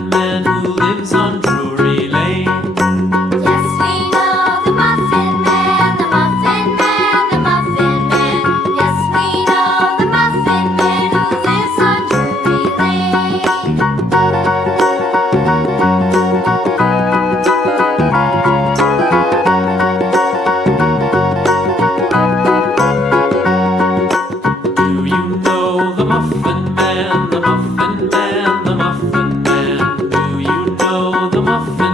Muffin Man who lives on Drury Lane. Yes, we know the Muffin Man, the Muffin Man, the Muffin Man. Yes, we know the Muffin Man who lives on Drury Lane. Do you know the Muffin Man, the Muffin Man, the Muffin Man? Do you know the Muffin